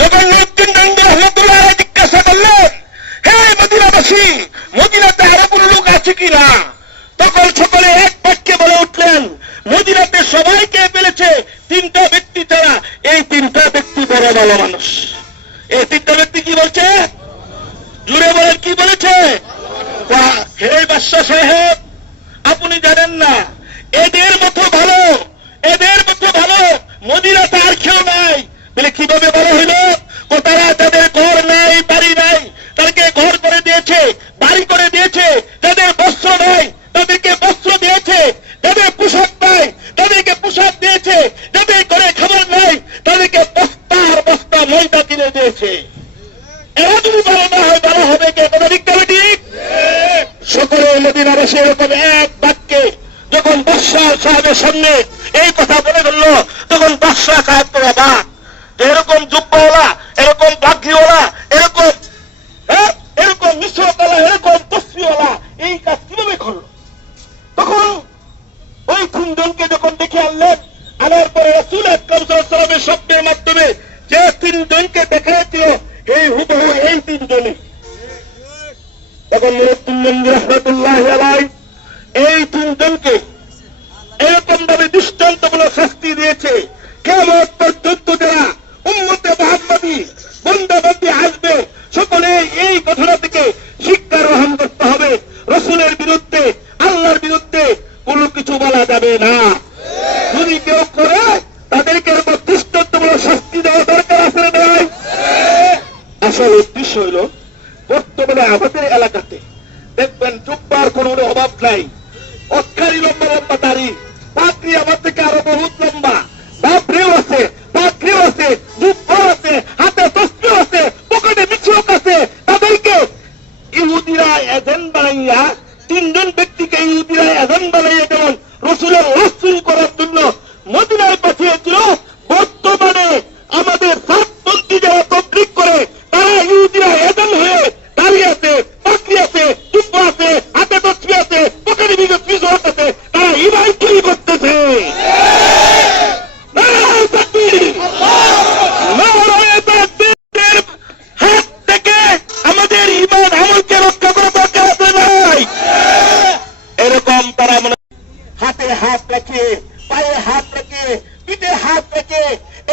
যখন নুরুদ্দিন রহমতুল্লাহ জিজ্ঞাসা করলেন, হে মদিনাবাসী, মদিনাতে আরও লোক আছে কিনা তখন সকলে এক বাক্যে বলে উঠলেন, মদিনাতে সবাইকে ফেলেছে তিনটা ব্যক্তি ছাড়া এই তিনটা ব্যক্তি বড় ভালো মানুষ। এই তিনটা ব্যক্তি কি বলছে? জুড়ে বলেন, কি বলেছে? হে বাদশাহ সাহেব, আপনি জানেন না, এদের মতো ভালো, এদের মতো ভালো মদিনাতে আর কেউ নাই। বলে কীভাবে ভালো হইল তারা যাদের ঘর নাই, বাড়ি নাই, তাদেরকে ঘর করে দিয়েছে, বাড়ি করে দিয়েছে, যাদের বস্ত্র নাই, তাদেরকে বস্ত্র দিয়েছে, যাদের পোশাক নাই, তাদেরকে পোশাক দিয়েছে, যাদের ঘরে খাবার নাই, তাদেরকে বস্তার বস্তা ময়দা কিনে দিয়েছে। এরা যদি ভালো না হয় ভালো হবে কে? তবে ঠিক সকলে মদিনাবাসী এরকম এক বাক্যে যখন বাদশাহ সাহেবের সামনে এই কথা দেখবেন জুব্বার কোনো অভাব নাই। অক্ষারি লম্বা লম্বা দাড়ি। পাত্রী আমার থেকে আরও বহুত লম্বা। বাপরেও আছে পাত্রীও আছে জুব্বার আছে, হাতে তস্তিও আছে, পকেটে মিছিলক আছে। তাদেরকে ইহুদিরা এজেন্ট বানাইয়া তিনজন ব্যক্তিকে ইহুদিরা এজেন্ট বানাইয়া যেমন রসুলের রসুল করার জন্য মদিনায় পাঠিয়েছিল বর্তমানে আমাদের সাতপন্থী যারা তবলিক করে তারা ইহুদিরা এজেন্ট হয়ে দাঁড়িয়ে আছে পাত্রী আছে যুব্ব আছে হাতে তসবি আছে পকেটে মিছিলক আছে তারা ইমান চুরি করতেছে নারায়ে তাকবীর! নারায়ে তাকবীরের হাত থেকে আমাদের ইমান আমলকে রক্ষা করা দরকার আছে নাই এরকম তারা মনে হাতে হাত রেখে পায়ে হাত রেখে পিঠে হাত রেখে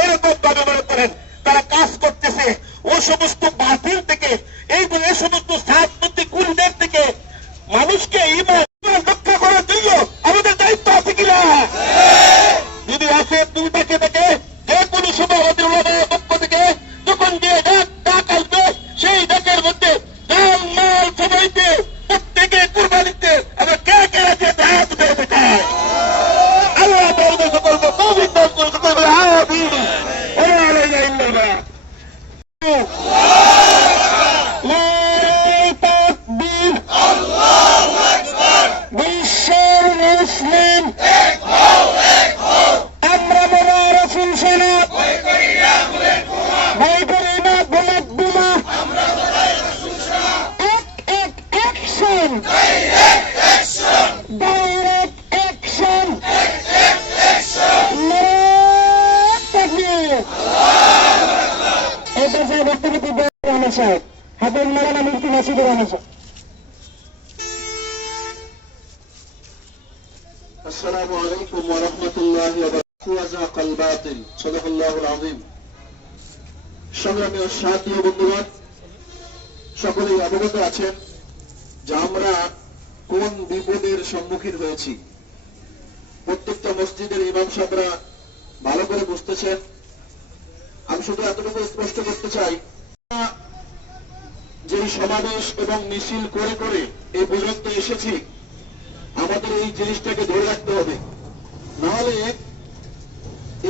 এরকম ভাবে মনে করেন তারা কাজ করতেছে ও সমস্ত বাতিল থেকে এই এ সমস্ত সাতপন্থী কুলদের থেকে মানুষকে ইমান ইমান রক্ষা করার জন্য আমাদের দায়িত্ব আছে কিনা যদি আছে দুই সাহেব হাফেজ মারানা মুফতি নাসিদুর রহমান সাহেব السلام عليكم ورحمة الله وبركاته وزاق الباطل صدق الله العظيم সংগ্রামী ও সাথী ও বন্ধুগণ সকলেই অবগত আছেন যে আমরা কোন বিপদের সম্মুখীন হয়েছি প্রত্যেকটা মসজিদের ইমাম সাহেবরা ভালো করে বুঝতেছেন আমি শুধু এতটুকু স্পষ্ট করতে চাই যে সমাবেশ এবং মিছিল করে করে এই পর্যন্ত এসেছি, আমাদের এই জিনিসটাকে ধরে রাখতে হবে। নাহলে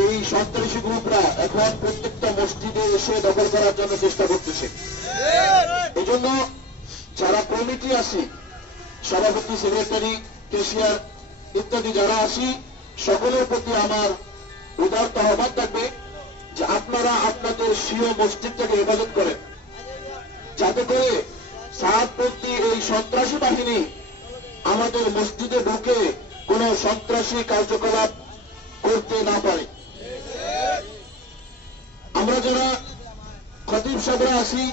এই সন্ত্রাসী গ্রুপরা এখন প্রত্যেকটা মসজিদে এসে দখল করার জন্য চেষ্টা করতেছে। এই জন্য যারা কমিটি আছি সভাপতি, সেক্রেটারি, কেশিয়ার ইত্যাদি যারা আছি সকলের প্রতি আমার উদারত আহ্বান থাকবে যে আপনারা আপনাদের স্বীয় মসজিদটাকে হেফাজত করেন। যাতে করে সাহায্যপন্থী এই সন্ত্রাসী বাহিনী আমাদের মসজিদে ঢুকে কোন সন্ত্রাসী কার্যকলাপ করতে না পারে। আমরা যারা খতিব সাহেবরা আসি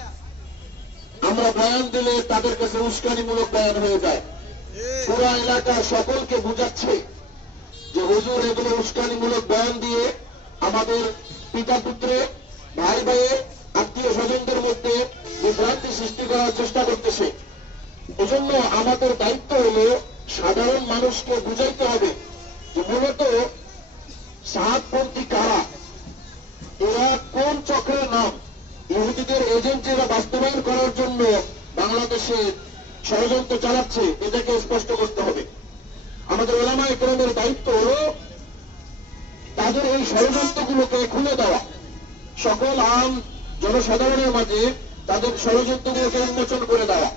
আমরা বয়ান দিলে তাদের কাছে উস্কানিমূলক বয়ান হয়ে যায়। পুরো এলাকা সকলকে বুঝাচ্ছে যে হুজুর এগুলো উস্কানিমূলক বয়ান দিয়ে আমাদের পিতা পুত্রে ভাই ভাইয়ে আত্মীয় স্বজনদের মধ্যে বিভ্রান্তি সৃষ্টি করার চেষ্টা করতেছে। এজন্য আমাদের দায়িত্ব হলো সাধারণ মানুষকে বুঝাইতে হবে যে মূলত সাহায্যপন্থী কারা, এরা কোন চক্রের নাম? ইহুদিদের এজেন্টরা বাস্তবায়ন করার জন্য বাংলাদেশে ষড়যন্ত্র চালাচ্ছে এটাকে স্পষ্ট করতে হবে। আমাদের ওলামা একরমের দায়িত্ব হল তাদের এই ষড়যন্ত্রগুলোকে খুলে দেওয়া। সকল আম জনসাধারণের মাঝে তাদের ষড়যন্ত্রগুলোকে উন্মোচন করে দেওয়া।